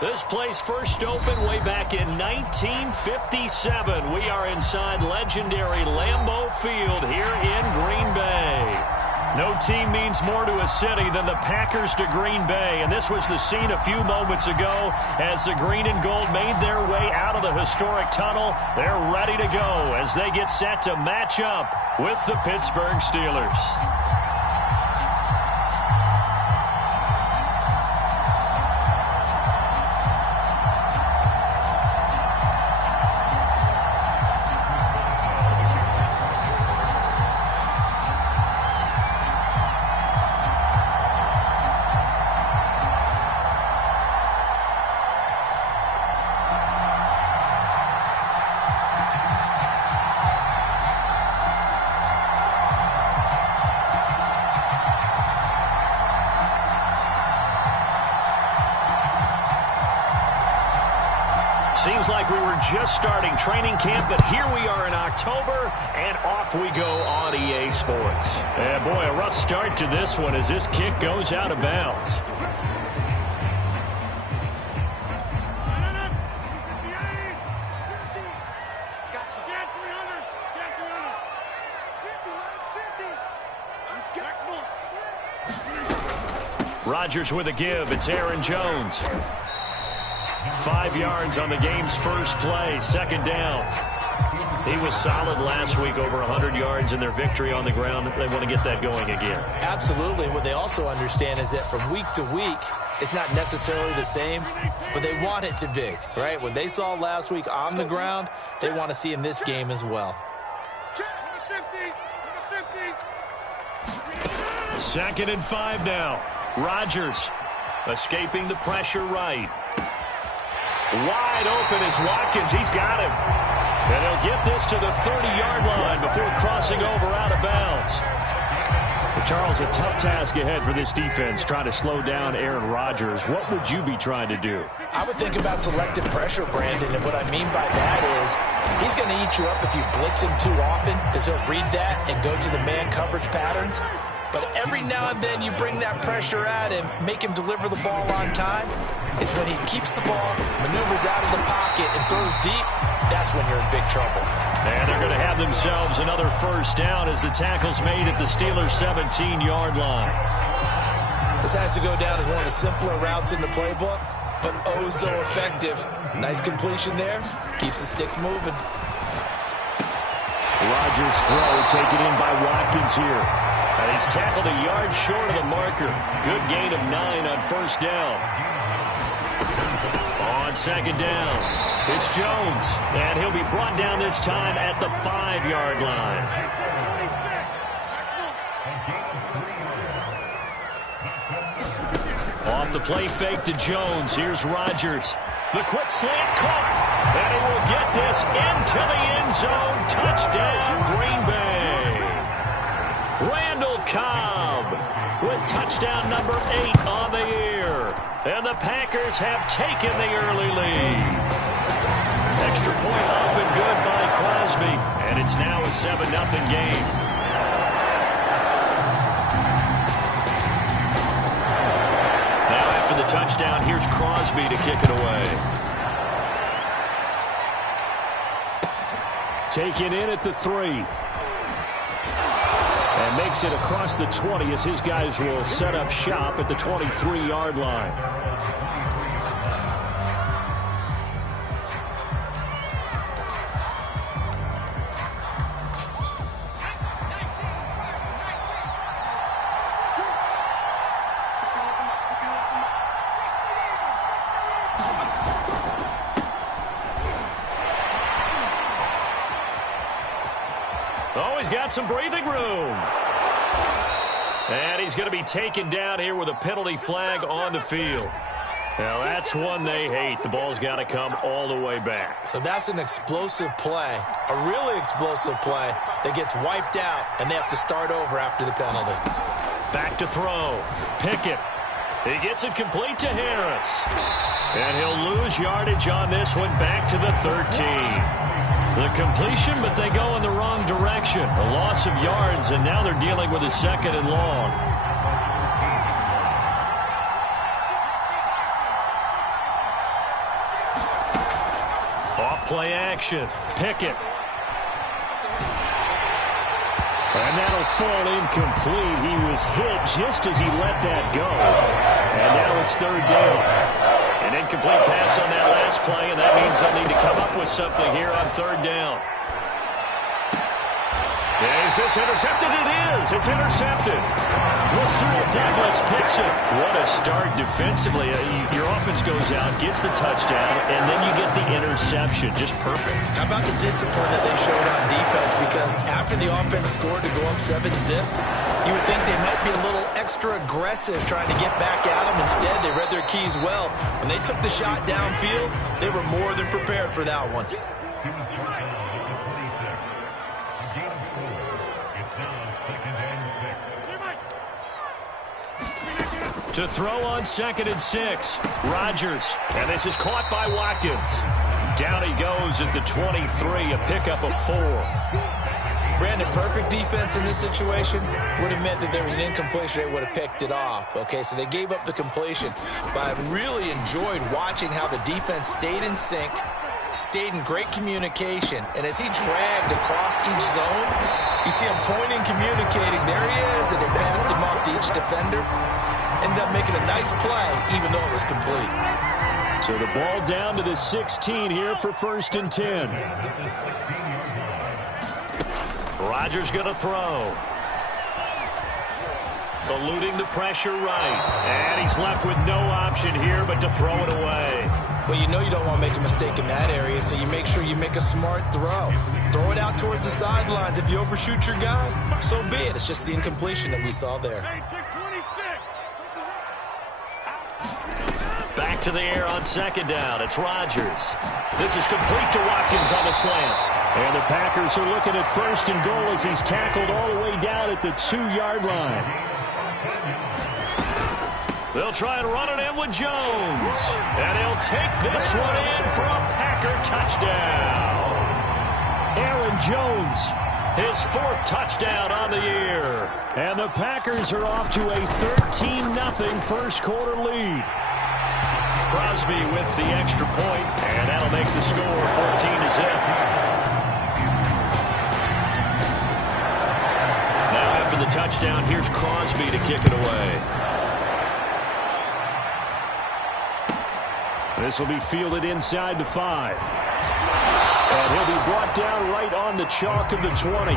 This place first opened way back in 1957. We are inside legendary Lambeau Field here in Green Bay. No team means more to a city than the Packers to Green Bay, and this was the scene a few moments ago as the green and gold made their way out of the historic tunnel. They're ready to go as they get set to match up with the Pittsburgh Steelers. Seems like we were just starting training camp, but here we are in October, and off we go on EA Sports. And boy, a rough start to this one as this kick goes out of bounds. Rodgers with a give. It's Aaron Jones. 5 yards on the game's first play, second down. He was solid last week, over 100 yards in their victory on the ground. They want to get that going again. Absolutely. What they also understand is that from week to week, it's not necessarily the same, but they want it to be, right? What they saw last week on the ground, they want to see in this game as well. 2nd and 5 now. Rodgers escaping the pressure right. Wide open is Watkins. He's got him. And he'll get this to the 30-yard line before crossing over out of bounds. Well, Charles, a tough task ahead for this defense, trying to slow down Aaron Rodgers. What would you be trying to do? I would think about selective pressure, Brandon, and what I mean by that is he's going to eat you up if you blitz him too often because he'll read that and go to the man coverage patterns. But every now and then you bring that pressure at him, make him deliver the ball on time. It's when he keeps the ball, maneuvers out of the pocket, and throws deep, that's when you're in big trouble. And they're going to have themselves another first down as the tackle's made at the Steelers' 17-yard line. This has to go down as one of the simpler routes in the playbook, but oh so effective. Nice completion there. Keeps the sticks moving. Rodgers' throw taken in by Watkins here. And he's tackled a yard short of the marker. Good gain of 9 on first down. On second down, it's Jones. And he'll be brought down this time at the 5-yard line. Off the play fake to Jones. Here's Rodgers. The quick slant caught. And he will get this into the end zone. Touchdown, Green Bay. Randall Cobb with touchdown number 8 on the year. And the Packers have taken the early lead. Extra point up and good by Crosby. And it's now a 7-0 game. Now after the touchdown, here's Crosby to kick it away. Taken in at the 3. And makes it across the 20 as his guys will set up shop at the 23-yard line. Oh, he's got some breathing room. And he's going to be taken down here with a penalty flag on the field. Now, that's one they hate. The ball's got to come all the way back. So that's an explosive play, a really explosive play that gets wiped out, and they have to start over after the penalty. Back to throw. Pickett. He gets it complete to Harris. And he'll lose yardage on this one back to the 13. The completion, but they go in the wrong direction. A loss of yards, and now they're dealing with a 2nd and long. play action. Pickett. And that'll fall incomplete. He was hit just as he let that go. And now it's third down. An incomplete pass on that last play, and that means they'll need to come up with something here on third down. Is this intercepted? It is. It's intercepted. Rasul Douglas picks it. What a start defensively. Your offense goes out, gets the touchdown, and then you get the interception. Just perfect. How about the discipline that they showed on defense? Because after the offense scored to go up 7-zip, you would think they might be a little extra aggressive trying to get back at them. Instead, they read their keys well. When they took the shot downfield, they were more than prepared for that one. To throw on 2nd and 6, Rodgers. And this is caught by Watkins. Down he goes at the 23, a pickup of 4. Brandon, perfect defense in this situation would have meant that there was an incompletion. They would have picked it off. Okay, so they gave up the completion. But I really enjoyed watching how the defense stayed in sync, stayed in great communication. And as he dragged across each zone, you see him pointing, communicating. There he is, and they passed him off to each defender. Ended up making a nice play, even though it was complete. So the ball down to the 16 here for 1st and 10. Rodgers going to throw. Eluding the pressure right. And he's left with no option here but to throw it away. Well, you know you don't want to make a mistake in that area, so you make sure you make a smart throw. Throw it out towards the sidelines. If you overshoot your guy, so be it. It's just the incompletion that we saw there. Back to the air on 2nd down. It's Rodgers. This is complete to Watkins on the slant. And the Packers are looking at 1st and goal as he's tackled all the way down at the 2-yard line. They'll try and run it in with Jones. And he'll take this one in for a Packer touchdown. Aaron Jones, his 4th touchdown on the year. And the Packers are off to a 13-0 first quarter lead. Crosby with the extra point, and that'll make the score 14-0. Now after the touchdown, here's Crosby to kick it away. This will be fielded inside the 5. And he'll be brought down right on the chalk of the 20.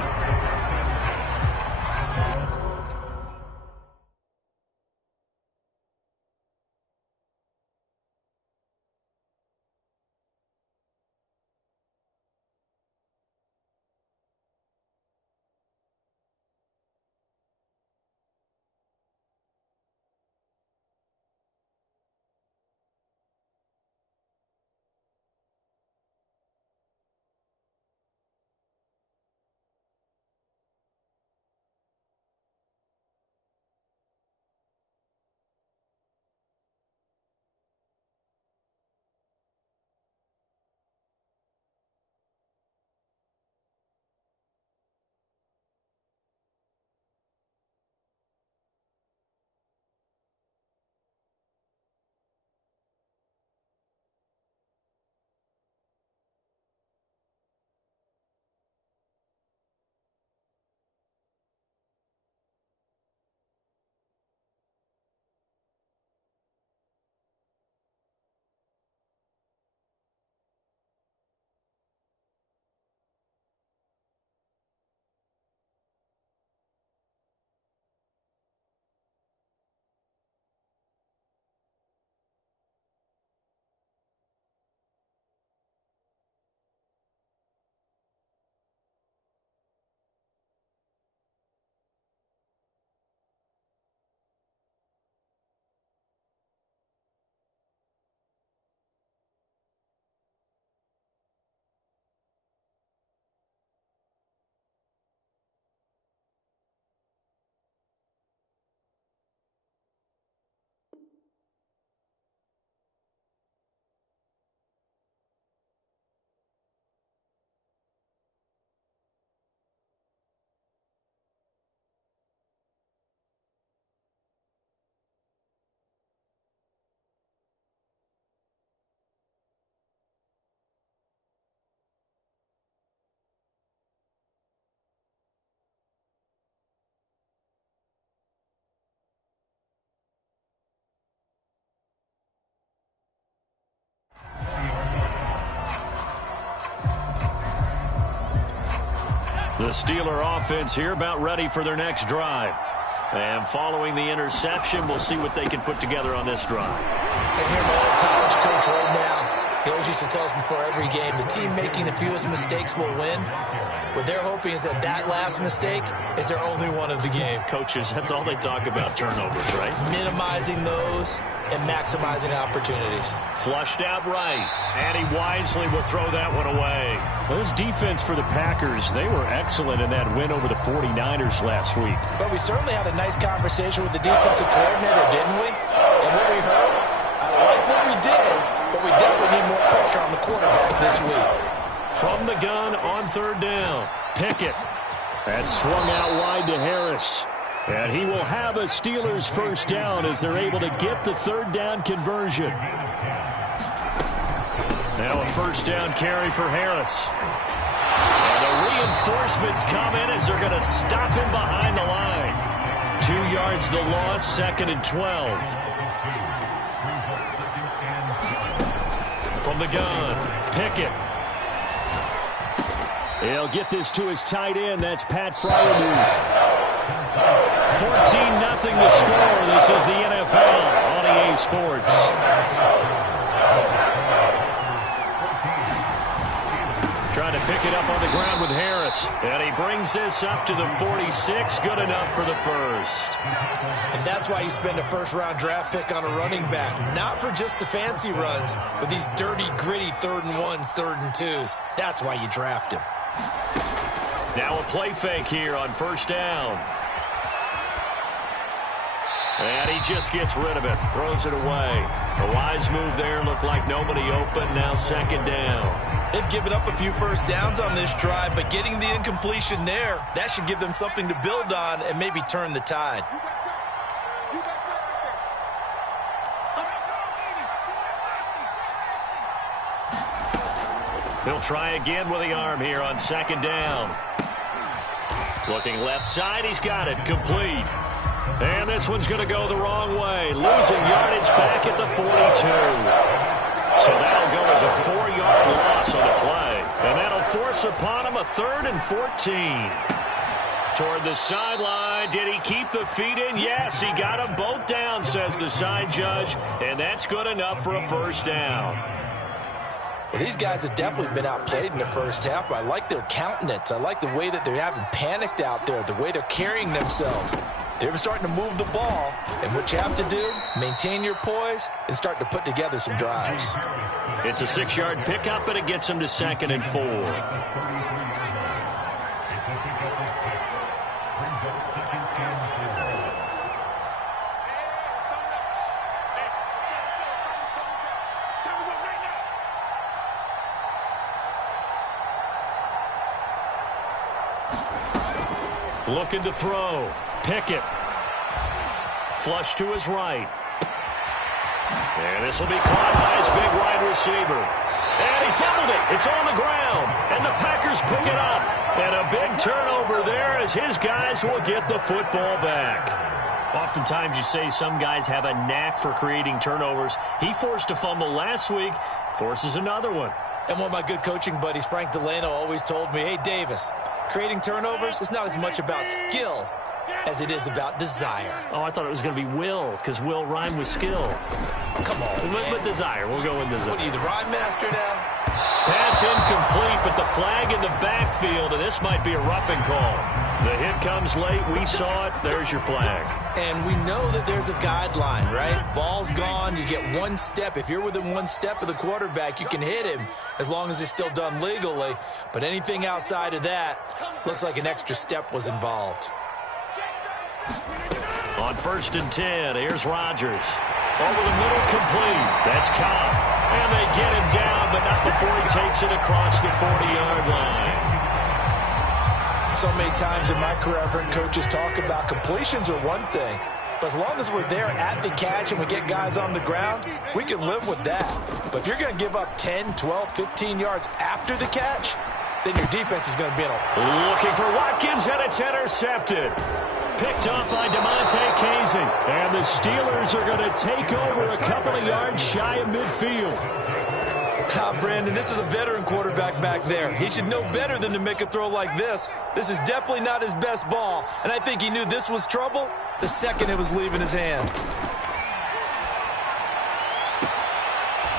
The Steeler offense here about ready for their next drive. And following the interception, we'll see what they can put together on this drive. I hear my old college coach right now. He always used to tell us before every game, the team making the fewest mistakes will win. What they're hoping is that last mistake is their only one of the game. Coaches, that's all they talk about, turnovers, right? Minimizing those and maximizing opportunities. Flushed out right, and he wisely will throw that one away. Well, this defense for the Packers, they were excellent in that win over the 49ers last week. But we certainly had a nice conversation with the defensive coordinator, didn't we? And what we heard, I like what we did, but we definitely need more pressure on the quarterback this week. From the gun on third down, Pickett. That swung out wide to Harris. And he will have a Steelers first down as they're able to get the third down conversion. Now a first down carry for Harris. And the reinforcements come in as they're going to stop him behind the line. 2 yards the loss, 2nd and 12. From the gun, Pickett. He'll get this to his tight end. That's Pat Freiermuth. 14-0 the score. This is the NFL on EA Sports. Trying to pick it up on the ground with Harris. And he brings this up to the 46. Good enough for the first. And that's why you spend a first-round draft pick on a running back. Not for just the fancy runs, but these dirty, gritty 3rd and 1s, 3rd and 2s. That's why you draft him. Now a play fake here on first down. And he just gets rid of it. Throws it away. A wise move there. Looked like nobody open. Now 2nd down. They've given up a few first downs on this drive, but getting the incompletion there, that should give them something to build on and maybe turn the tide. He'll try again with the arm here on 2nd down. Looking left side, he's got it, complete. And this one's going to go the wrong way. Losing yardage back at the 42. So that'll go as a 4-yard loss on the play. And that'll force upon him a 3rd and 14. Toward the sideline, did he keep the feet in? Yes, he got them both down, says the side judge. And that's good enough for a first down. Well, these guys have definitely been outplayed in the first half. I like their countenance. I like the way that they haven't panicked out there, the way they're carrying themselves. They're starting to move the ball, and what you have to do, maintain your poise and start to put together some drives. It's a 6-yard pickup, and it gets them to 2nd and 4. Looking to throw. Pickett. Flush to his right. And this will be caught by his big wide receiver. And he fumbled it. It's on the ground. And the Packers pick it up. And a big turnover there as his guys will get the football back. Oftentimes you say some guys have a knack for creating turnovers. He forced a fumble last week. Forces another one. And one of my good coaching buddies, Frank Delano, always told me, hey, Davis, creating turnovers is not as much about skill as it is about desire. Oh, I thought it was going to be will, because will rhyme with skill. Come on, man. With desire. We'll go with desire. What are you, the rhyme master now? Pass incomplete, but the flag in the backfield, and this might be a roughing call. The hit comes late. We saw it. There's your flag. And we know that there's a guideline, right? Ball's gone. You get 1 step. If you're within 1 step of the quarterback, you can hit him as long as it's still done legally. But anything outside of that looks like an extra step was involved. On 1st and 10, here's Rodgers. Over the middle, complete. That's Cobb. And they get him down, but not before he takes it across the 40-yard line. So many times in my career, I've heard coaches talk about completions are one thing. But as long as we're there at the catch and we get guys on the ground, we can live with that. But if you're going to give up 10, 12, 15 yards after the catch, then your defense is going to be in a... Looking for Watkins, and it's intercepted. Picked up by DeMonte Casey. And the Steelers are going to take over a couple of yards shy of midfield. Brandon, this is a veteran quarterback back there. He should know better than to make a throw like this. This is definitely not his best ball, and I think he knew this was trouble the second it was leaving his hand.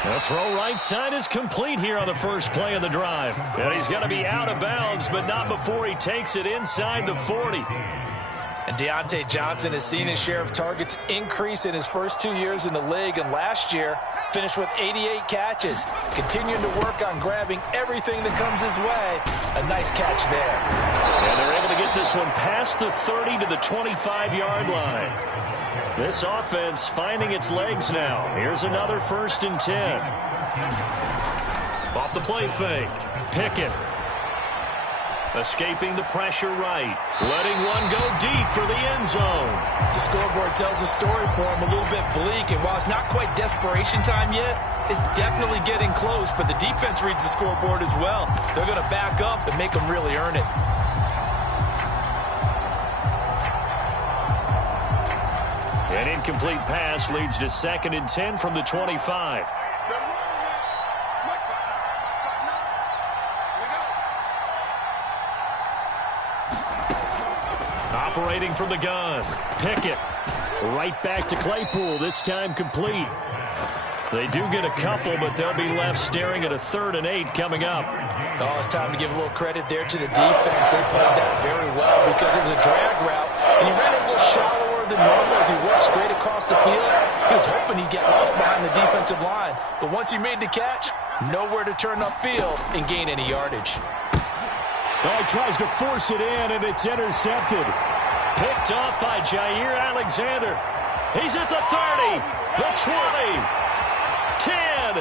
The throw right side is complete here on the first play of the drive. And he's going to be out of bounds, but not before he takes it inside the 40. And Deontay Johnson has seen his share of targets increase in his first 2 years in the league, and last year finished with 88 catches. Continuing to work on grabbing everything that comes his way. A nice catch there. And they're able to get this one past the 30 to the 25-yard line. This offense finding its legs now. Here's another 1st and 10. Off the play fake. Pickett. Escaping the pressure right. Letting one go deep for the end zone. The scoreboard tells a story for him, a little bit bleak, and while it's not quite desperation time yet, it's definitely getting close, but the defense reads the scoreboard as well. They're going to back up and make them really earn it. An incomplete pass leads to 2nd and 10 from the 25. Operating from the gun. Pickett. Right back to Claypool, this time complete. They do get a couple, but they'll be left staring at a 3rd and 8 coming up. Oh, it's time to give a little credit there to the defense. They played that very well because it was a drag route, and he ran a little shallower than normal as he worked straight across the field. He was hoping he'd get lost behind the defensive line, but once he made the catch, nowhere to turn upfield and gain any yardage. Well, he tries to force it in, and it's intercepted. Picked off by Jair Alexander. He's at the 30, the 20, 10,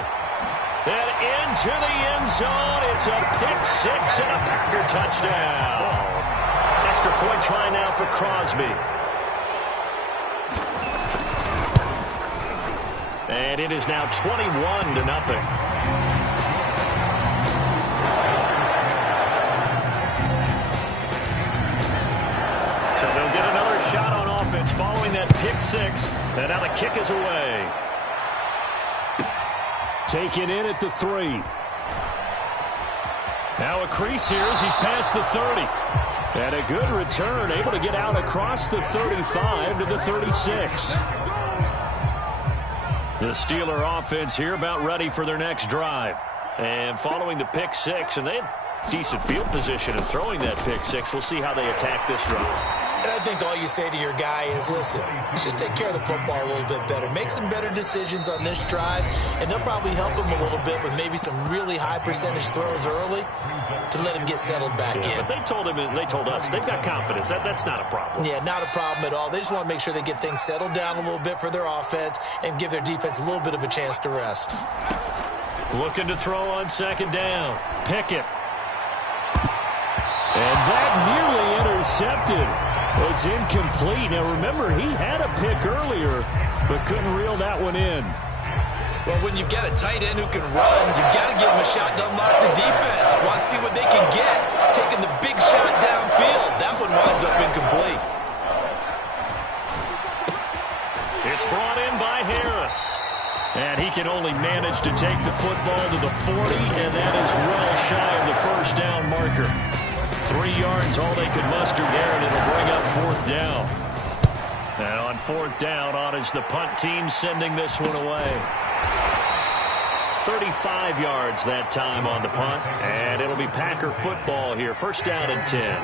and into the end zone. It's a pick 6 and a Packer touchdown. Extra point try now for Crosby. And it is now 21-0. Shot on offense following that pick 6, and now the kick is away. Taken in at the 3. Now a crease here as he's past the 30. And a good return, able to get out across the 35 to the 36. The Steeler offense here about ready for their next drive. And following the pick 6, and they had decent field position in throwing that pick 6. We'll see how they attack this drive. And I think all you say to your guy is, listen, let's just take care of the football a little bit better. Make some better decisions on this drive, and they'll probably help him a little bit with maybe some really high percentage throws early to let him get settled back in. But they told him, and they told us, they've got confidence. That's not a problem. Yeah, not a problem at all. They just want to make sure they get things settled down a little bit for their offense and give their defense a little bit of a chance to rest. Looking to throw on 2nd down. Pickett. And that nearly intercepted. It's incomplete. Now, remember, he had a pick earlier, but couldn't reel that one in. Well, when you've got a tight end who can run, you've got to give him a shot to unlock the defense. Want to see what they can get. Taking the big shot downfield. That one winds up incomplete. It's brought in by Harris. And he can only manage to take the football to the 40, and that is well shy of the 1st down marker. 3 yards, all they could muster there, and it'll bring up 4th down. And on 4th down, on is the punt team sending this one away. 35 yards that time on the punt, and it'll be Packer football here. 1st down and 10.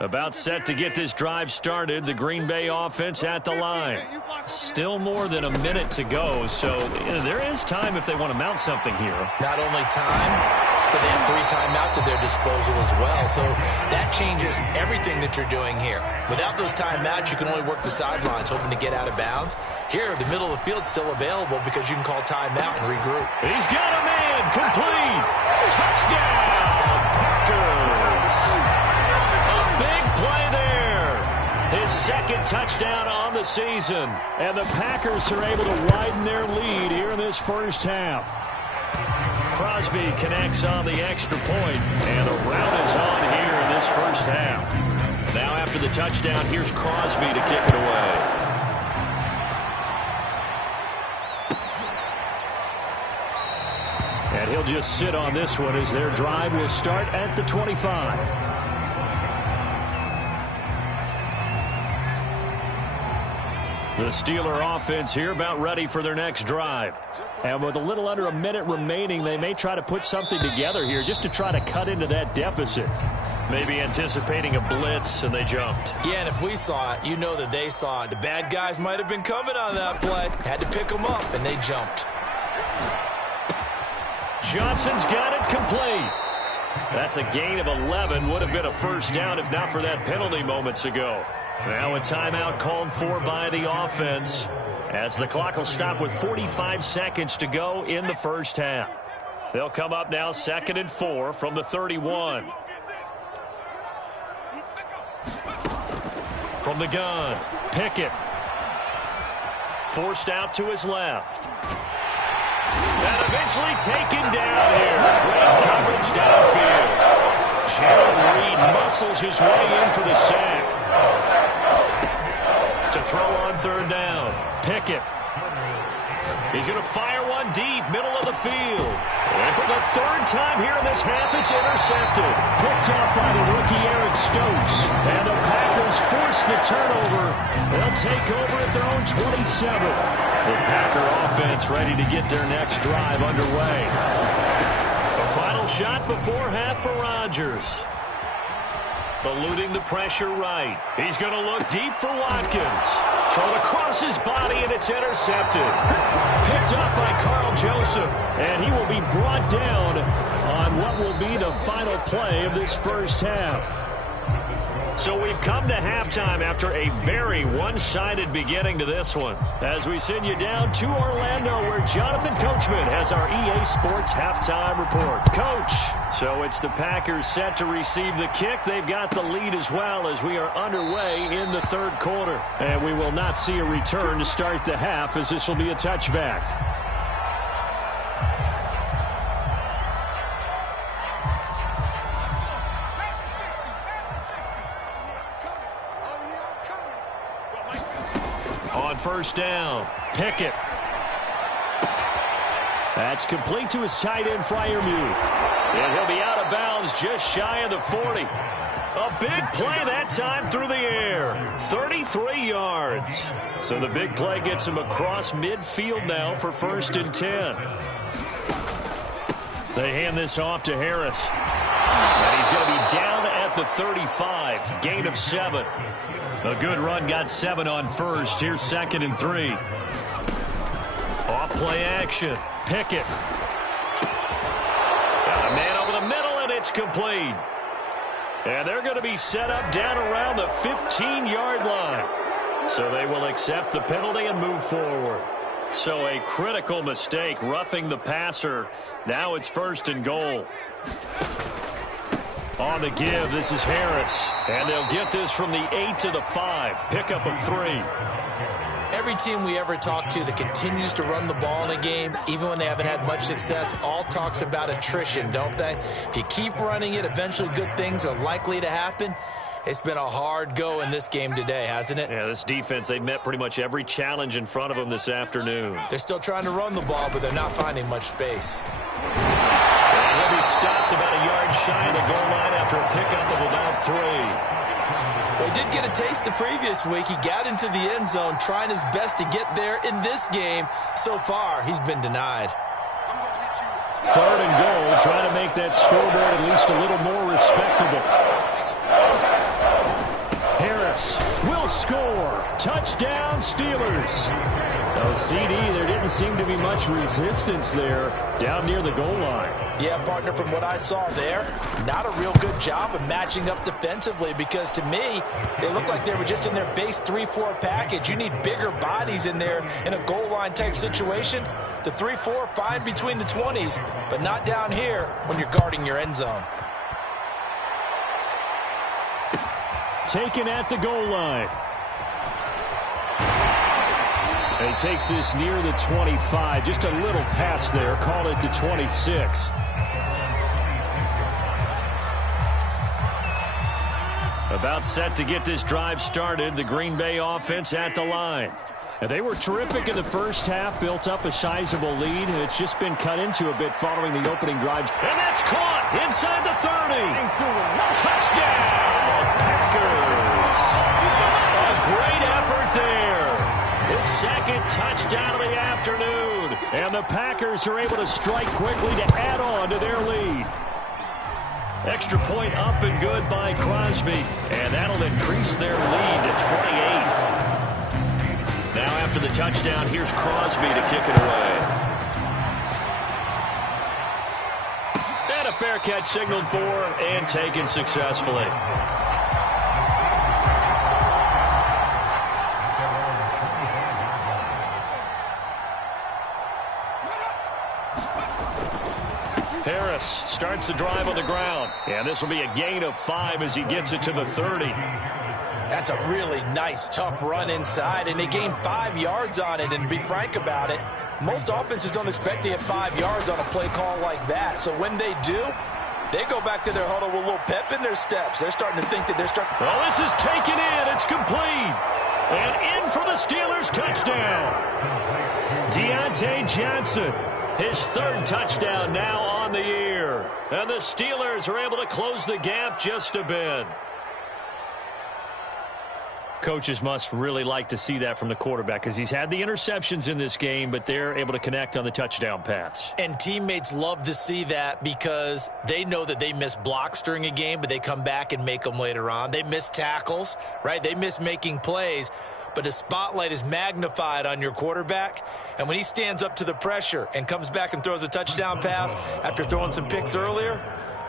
About set to get this drive started. The Green Bay offense at the line. Still more than a minute to go, so there is time if they want to mount something here. Not only time, but they have 3 timeouts at their disposal as well, so that changes everything that you're doing here. Without those timeouts, you can only work the sidelines, hoping to get out of bounds. Here, the middle of the field's still available because you can call timeout and regroup. He's got a man, complete, touchdown, Packers. Big play there. His 2nd touchdown on the season. And the Packers are able to widen their lead here in this 1st half. Crosby connects on the extra point, and the rout is on here in this 1st half. Now after the touchdown, here's Crosby to kick it away. And he'll just sit on this one as their drive will start at the 25. The Steeler offense here about ready for their next drive. And with a little under a minute remaining, they may try to put something together here just to try to cut into that deficit. Maybe anticipating a blitz, and they jumped. Yeah, and if we saw it, you know that they saw it. The bad guys might have been coming on that play. Had to pick them up, and they jumped. Johnson's got it complete. That's a gain of 11. Would have been a first down if not for that penalty moments ago. Now a timeout called for by the offense as the clock will stop with 45 seconds to go in the first half. They'll come up now 2nd and 4 from the 31. From the gun, Pickett. Forced out to his left. And eventually taken down here. Great coverage downfield. Jared Reed muscles his way in for the sack. To throw on 3rd down. Pickett. He's going to fire one deep, middle of the field. And for the 3rd time here in this half, it's intercepted. Picked up by the rookie Eric Stokes. And the Packers force the turnover. They'll take over at their own 27. The Packer offense ready to get their next drive underway. A final shot before half for Rodgers. Eluding the pressure right. He's going to look deep for Watkins. Thrown across his body, and it's intercepted. Picked up by Carl Joseph. And he will be brought down on what will be the final play of this first half. So we've come to halftime after a very one-sided beginning to this one. As we send you down to Orlando, where Jonathan Coachman has our EA Sports halftime report. Coach, so it's the Packers set to receive the kick. They've got the lead as well as we are underway in the 3rd quarter. And we will not see a return to start the half, as this will be a touchback. On 1st down, Pickett. That's complete to his tight end, Freiermuth. And he'll be out of bounds just shy of the 40. A big play that time through the air. 33 yards. So the big play gets him across midfield now for 1st and 10. They hand this off to Harris. And he's going to be down at the 35. Gain of 7. A good run, got 7 on 1st. Here's 2nd and 3. Off play action. Pickett. Got a man over the middle, and it's complete. And they're going to be set up down around the 15-yard line. So they will accept the penalty and move forward. So a critical mistake, roughing the passer. Now it's 1st and goal. On the give, this is Harris. And they'll get this from the 8 to the 5. Pickup of 3. Every team we ever talk to that continues to run the ball in a game, even when they haven't had much success, all talks about attrition, don't they? If you keep running it, eventually good things are likely to happen. It's been a hard go in this game today, hasn't it? Yeah, this defense, they met pretty much every challenge in front of them this afternoon. They're still trying to run the ball, but they're not finding much space. And he'll be stopped about a yard shy of the goal line after a pickup of about 3. Well, he did get a taste the previous week. He got into the end zone trying his best to get there in this game. So far, he's been denied. 3rd and goal, trying to make that scoreboard at least a little more respectable. Harris will score. Touchdown, Steelers. No CD, there didn't seem to be much resistance there down near the goal line. Yeah, partner, from what I saw there, not a real good job of matching up defensively, because to me, they looked like they were just in their base 3-4 package. You need bigger bodies in there in a goal line type situation. The 3-4, fine between the 20s, but not down here when you're guarding your end zone. Taken at the goal line. And he takes this near the 25. Just a little pass there. Call it the 26. About set to get this drive started. The Green Bay offense at the line. And they were terrific in the first half, built up a sizable lead, and it's just been cut into a bit following the opening drives. And that's caught inside the 30. Touchdown, Packers. A great effort there. His second touchdown of the afternoon. And the Packers are able to strike quickly to add on to their lead. Extra point up and good by Crosby. And that'll increase their lead to 28. Now after the touchdown, here's Crosby to kick it away. And a fair catch signaled for and taken successfully. Harris starts the drive on the ground. And this will be a gain of 5 as he gets it to the 30. That's a really nice, tough run inside, and they gained 5 yards on it. And to be frank about it, most offenses don't expect to get 5 yards on a play call like that. So when they do, they go back to their huddle with a little pep in their steps. They're starting to think that they're starting. Well, this is taken in. It's complete. And in for the Steelers touchdown. Deontay Johnson, his 3rd touchdown now on the year. And the Steelers are able to close the gap just a bit. Coaches must really like to see that from the quarterback because he's had the interceptions in this game, but they're able to connect on the touchdown pass. And teammates love to see that because they know that they miss blocks during a game, but they come back and make them later on. They miss tackles, right? They miss making plays, but the spotlight is magnified on your quarterback. And when he stands up to the pressure and comes back and throws a touchdown pass after throwing some picks earlier,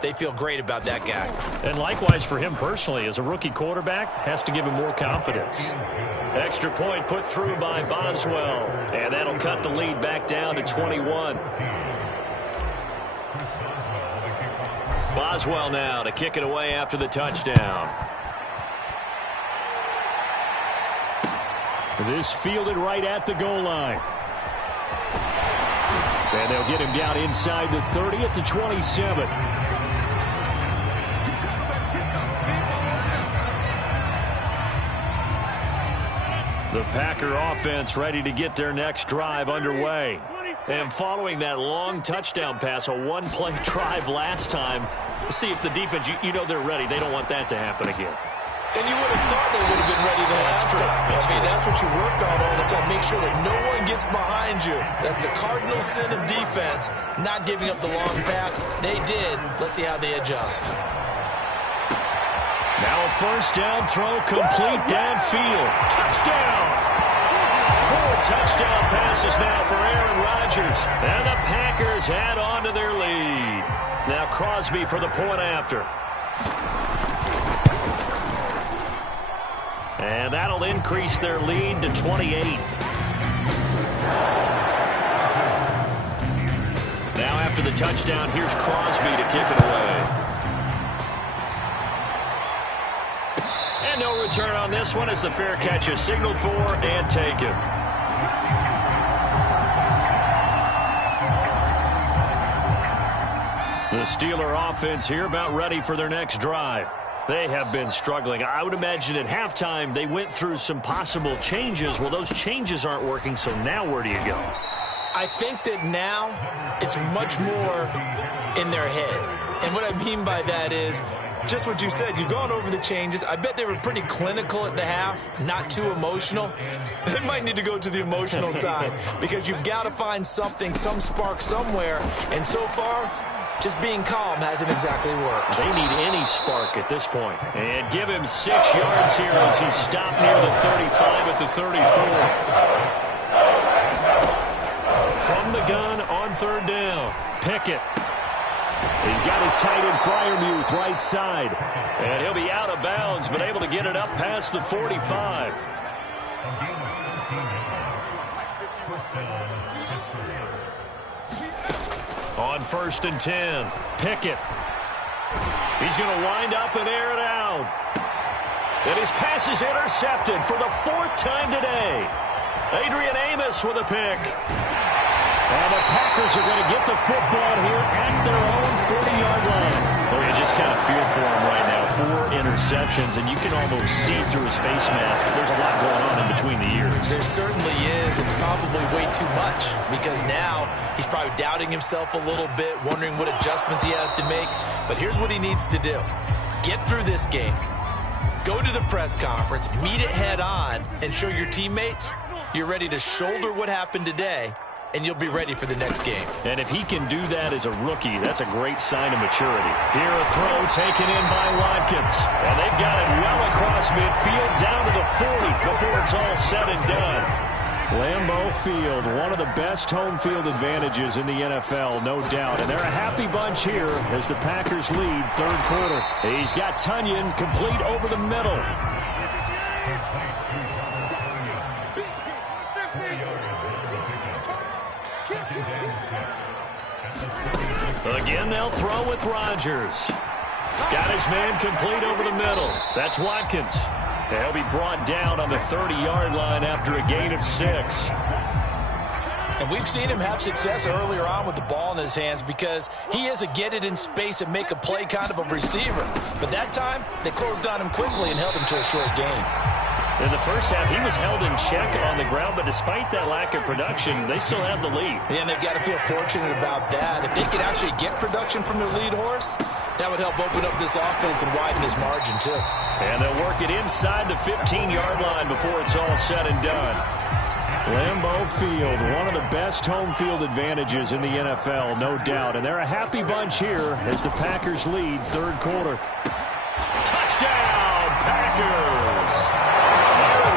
they feel great about that guy. And likewise for him personally, as a rookie quarterback, has to give him more confidence. Extra point put through by Boswell. And that'll cut the lead back down to 21. Boswell now to kick it away after the touchdown. This fielded right at the goal line. And they'll get him down inside the 30 at the 27. The Packer offense ready to get their next drive underway. And following that long touchdown pass, a one-play drive last time, let's see if the defense, you know they're ready. They don't want that to happen again. And you would have thought they would have been ready the last time. I mean, that's what you work on all the time. Make sure that no one gets behind you. That's the cardinal sin of defense, not giving up the long pass. They did. Let's see how they adjust. Now a first down throw complete downfield. Touchdown! 4 touchdown passes now for Aaron Rodgers. And the Packers add on to their lead. Now Crosby for the point after. And that'll increase their lead to 28. Now after the touchdown, here's Crosby to kick it away. And no return on this one as the fair catch is signaled for and taken. The Steeler offense here about ready for their next drive. They have been struggling. I would imagine at halftime they went through some possible changes. Well, those changes aren't working, so now where do you go? I think that now it's much more in their head. And what I mean by that is just what you said. You've gone over the changes. I bet they were pretty clinical at the half, not too emotional. They might need to go to the emotional side because you've got to find something, some spark somewhere. And so far, just being calm hasn't exactly worked. They need any spark at this point. And give him 6 yards here as he stopped near the 35 at the 34. From the gun on 3rd down, Pickett. He's got his tight end Freiermuth right side. And he'll be out of bounds, but able to get it up past the 45. On 1st and 10, Pickett. He's going to wind up and air it out. And his pass is intercepted for the 4th time today. Adrian Amos with a pick. And the Packers are going to get the football here at their own 40-yard line. Well, you just kind of feel for him right now. 4 interceptions, and you can almost see through his face mask. There's a lot going on in between the ears. There certainly is, and probably way too much, because now he's probably doubting himself a little bit, wondering what adjustments he has to make. But here's what he needs to do. Get through this game. Go to the press conference, meet it head on, and show your teammates you're ready to shoulder what happened today, and you'll be ready for the next game. And if he can do that as a rookie, that's a great sign of maturity. Here a throw taken in by Watkins. And they've got it well across midfield down to the 40 before it's all said and done. Lambeau Field, one of the best home field advantages in the NFL, no doubt. And they're a happy bunch here as the Packers lead third quarter. He's got Tunyon complete over the middle. Again, they'll throw with Rodgers. Got his man complete over the middle. That's Watkins. He'll be brought down on the 30-yard line after a gain of 6. And we've seen him have success earlier on with the ball in his hands because he is a get it in space and make a play kind of a receiver. But that time, they closed on him quickly and held him to a short gain. In the first half, he was held in check on the ground, but despite that lack of production, they still have the lead. Yeah, and they've got to feel fortunate about that. If they could actually get production from their lead horse, that would help open up this offense and widen his margin, too. And they'll work it inside the 15-yard line before it's all said and done. Lambeau Field, one of the best home field advantages in the NFL, no doubt. And they're a happy bunch here as the Packers lead third quarter. Touchdown, Packers!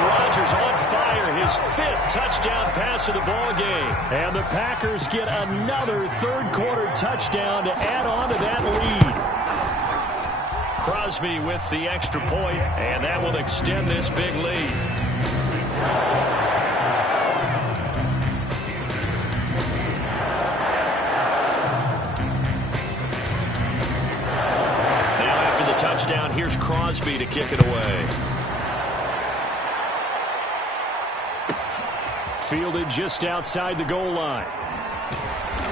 Rodgers on fire, his 5th touchdown pass of the ball game. And the Packers get another third quarter touchdown to add on to that lead. Crosby with the extra point, and that will extend this big lead. Now after the touchdown, here's Crosby to kick it away. Fielded just outside the goal line.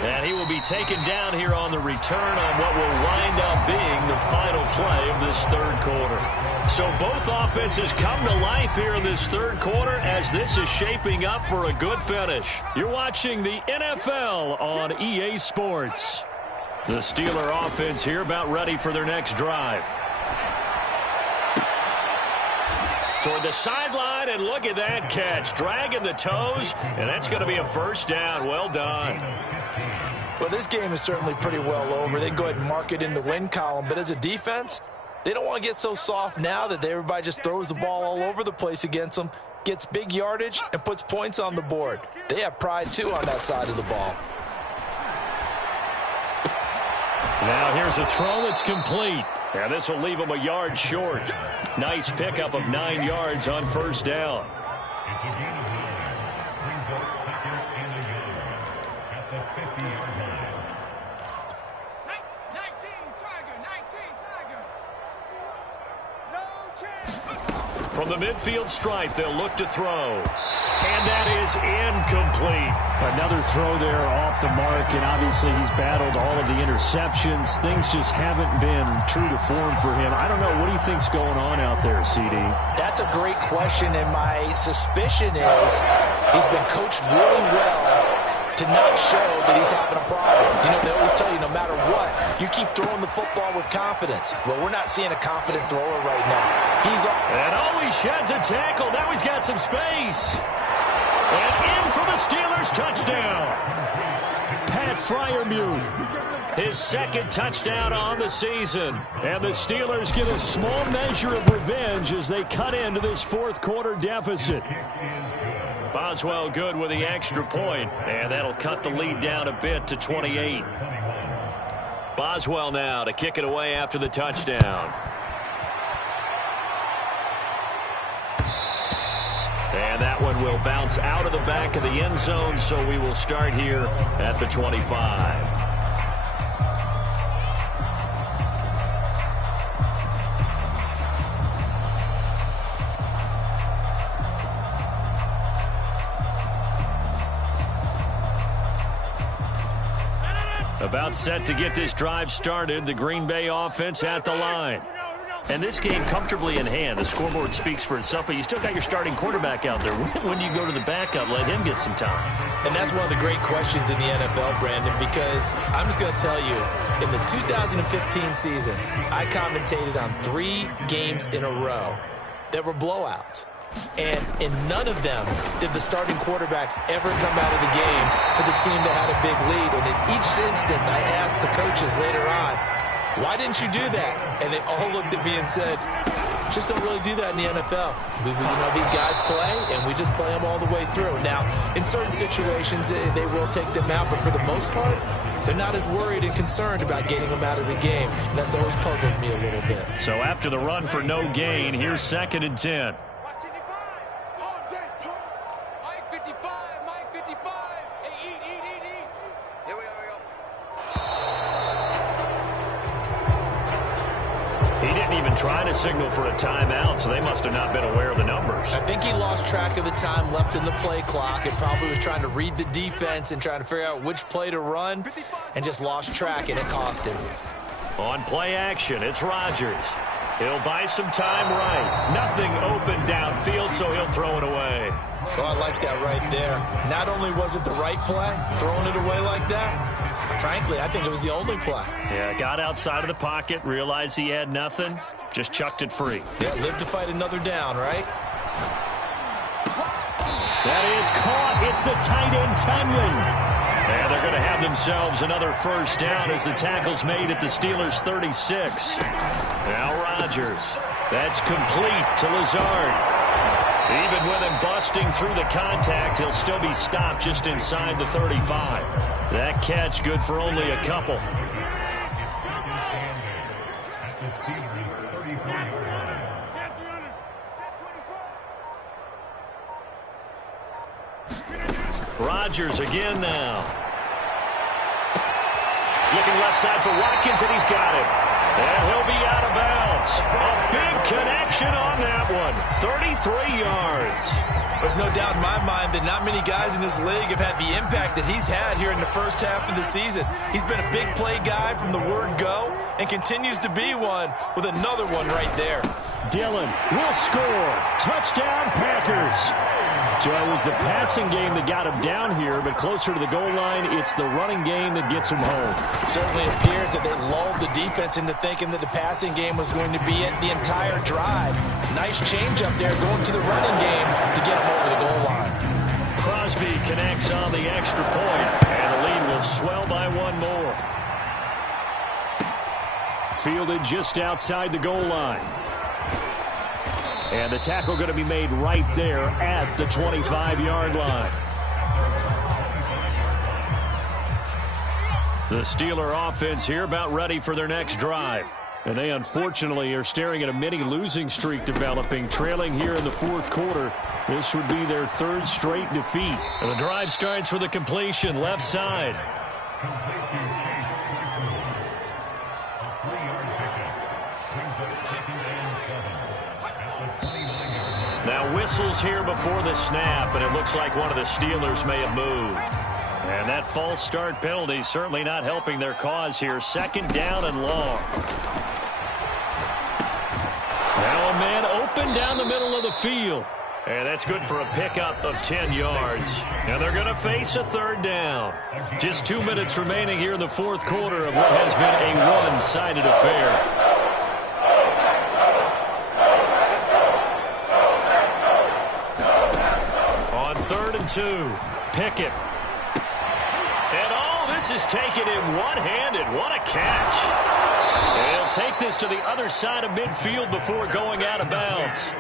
And he will be taken down here on the return on what will wind up being the final play of this third quarter. So both offenses come to life here in this third quarter as this is shaping up for a good finish. You're watching the NFL on EA Sports. The Steeler offense here about ready for their next drive. Toward the sideline, and look at that catch. Dragging the toes, and that's going to be a first down. Well done. Well, this game is certainly pretty well over. They can go ahead and mark it in the win column. But as a defense, they don't want to get so soft now that everybody just throws the ball all over the place against them, gets big yardage, and puts points on the board. They have pride, too, on that side of the ball. Now here's a throw that's complete. And this will leave him a yard short. Nice pickup of 9 yards on first down. From the midfield stripe, they'll look to throw. And that is incomplete. Another throw there off the mark, and obviously he's battled all of the interceptions. Things just haven't been true to form for him. I don't know. What do you think's going on out there, CD? That's a great question, and my suspicion is he's been coached really well to not show that he's having a problem. You know, they always tell you no matter what, you keep throwing the football with confidence. Well, we're not seeing a confident thrower right now. And he sheds a tackle. Now he's got some space. And in for the Steelers touchdown. Pat Freiermuth, his 2nd touchdown on the season. And the Steelers get a small measure of revenge as they cut into this fourth quarter deficit. Boswell good with the extra point, and that'll cut the lead down a bit to 28. Boswell now to kick it away after the touchdown. And that one will bounce out of the back of the end zone, so we will start here at the 25. About set to get this drive started. The Green Bay offense at the line. And this game comfortably in hand. The scoreboard speaks for itself, but you still got your starting quarterback out there. When do you go to the backup, let him get some time? And that's one of the great questions in the NFL, Brandon, because I'm just going to tell you, in the 2015 season, I commentated on 3 games in a row that were blowouts. And in none of them did the starting quarterback ever come out of the game for the team that had a big lead. And in each instance, I asked the coaches later on, why didn't you do that? And they all looked at me and said, just don't really do that in the NFL. These guys play, and we just play them all the way through. Now, in certain situations, they will take them out, but for the most part, they're not as worried and concerned about getting them out of the game. And that's always puzzled me a little bit. So after the run for no gain, here's 2nd and 10. Trying to signal for a timeout, so they must have not been aware of the numbers. I think he lost track of the time left in the play clock and probably was trying to read the defense and trying to figure out which play to run and just lost track, and it cost him. On play action, it's Rodgers. He'll buy some time right. Nothing open downfield, so he'll throw it away. Oh, I like that right there. Not only was it the right play, throwing it away like that, frankly, I think it was the only play. Yeah, got outside of the pocket, realized he had nothing, just chucked it free. Yeah, live to fight another down, right? That is caught. It's the tight end, Tunyon. And they're going to have themselves another first down as the tackle's made at the Steelers' 36. Now Rodgers. That's complete to Lazard. Even with him busting through the contact, he'll still be stopped just inside the 35. That catch good for only a couple. Rodgers again now. Looking left side for Watkins, and he's got it. And he'll be out of bounds. A big connection on that one. 33 yards. There's no doubt in my mind that not many guys in this league have had the impact that he's had here in the first half of the season. He's been a big play guy from the word go and continues to be one with another one right there. Dillon will score. Touchdown, Packers. So it was the passing game that got him down here, but closer to the goal line, it's the running game that gets him home. It certainly appears that they lulled the defense into thinking that the passing game was going to be it the entire drive. Nice change up there going to the running game to get him over the goal line. Crosby connects on the extra point, and the lead will swell by one more. Fielded just outside the goal line. And the tackle going to be made right there at the 25-yard line. The Steeler offense here about ready for their next drive. And they unfortunately are staring at a mini losing streak developing, trailing here in the fourth quarter. This would be their 3rd straight defeat. And the drive starts with a completion left side. Now whistles here before the snap, and it looks like one of the Steelers may have moved. And that false start penalty certainly not helping their cause here. 2nd down and long. Now a man open down the middle of the field. And that's good for a pickup of 10 yards. And they're going to face a 3rd down. Just 2 minutes remaining here in the fourth quarter of what has been a one-sided affair. On 3rd and 2, Pickett. And all this is taken in one-handed. What a catch. And he'll take this to the other side of midfield before going out of bounds.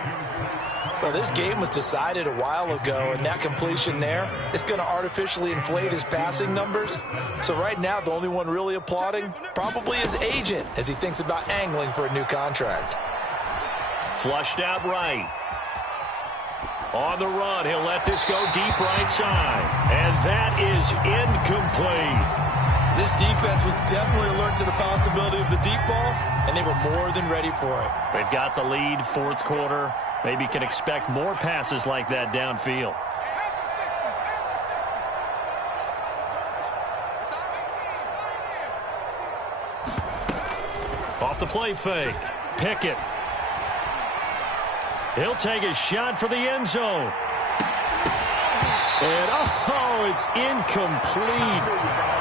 Well, this game was decided a while ago, and that completion there, it's going to artificially inflate his passing numbers. So right now, the only one really applauding probably his agent as he thinks about angling for a new contract. Flushed out right. On the run, he'll let this go deep right side. And that is incomplete. This defense was definitely alert to the possibility of the deep ball, and they were more than ready for it. They've got the lead, fourth quarter. Maybe can expect more passes like that downfield. Off the play fake. Pickett. He'll take a shot for the end zone. And, it's incomplete.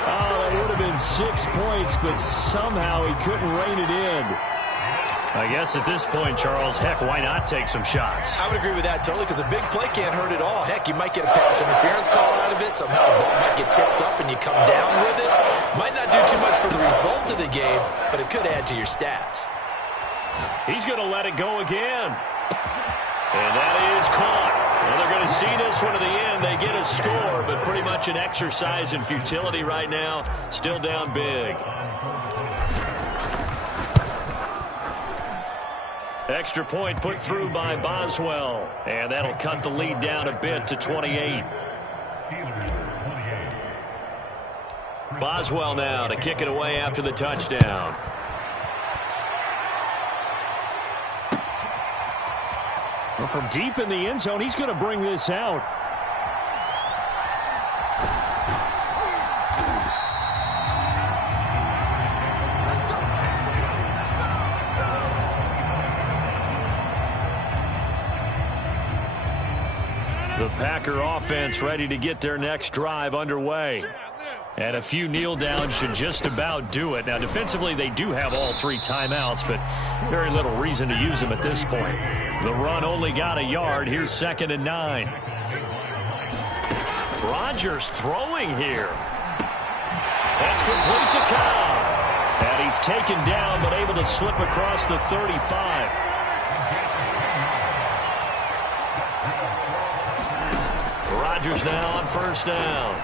Oh, that would have been 6 points, but somehow he couldn't rein it in. I guess at this point, Charles, heck, why not take some shots? I would agree with that totally, because a big play can't hurt at all. Heck, you might get a pass interference call out of it. Somehow the ball might get tipped up and you come down with it. Might not do too much for the result of the game, but it could add to your stats. He's going to let it go again. And that is caught. Well, they're going to see this one to the end. They get a score, but pretty much an exercise in futility right now. Still down big. Extra point put through by Boswell. And that'll cut the lead down a bit to 28. Boswell now to kick it away after the touchdown. Well, from deep in the end zone, he's going to bring this out. The Packer offense ready to get their next drive underway. And a few kneel downs should just about do it. Now, defensively, they do have all 3 timeouts, but very little reason to use them at this point. The run only got a yard. Here's 2nd and 9. Rodgers throwing here. That's complete to Cobb. And he's taken down, but able to slip across the 35. Rodgers now on 1st down.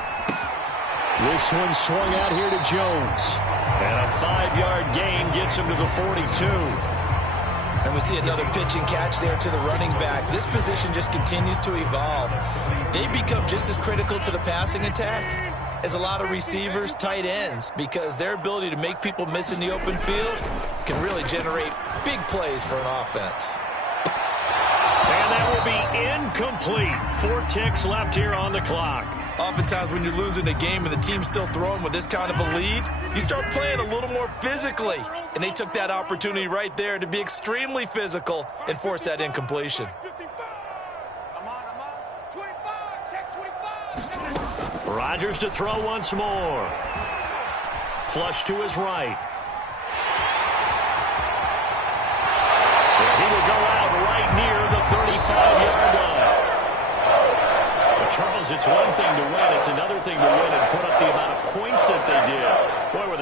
This one swung out here to Jones. And a 5-yard gain gets him to the 42. And we see another pitch and catch there to the running back. This position just continues to evolve. They become just as critical to the passing attack as a lot of receivers, tight ends, because their ability to make people miss in the open field can really generate big plays for an offense. And that will be incomplete. 4 ticks left here on the clock. Oftentimes when you're losing a game and the team's still throwing with this kind of a lead, you start playing a little more physically. And they took that opportunity right there to be extremely physical and force that incompletion. Rodgers to throw once more. Flush to his right. And he will go out right near the 35-yard line. But Charles, it's one thing to win. It's another thing to win and put up the amount of points that they did. Boy, were they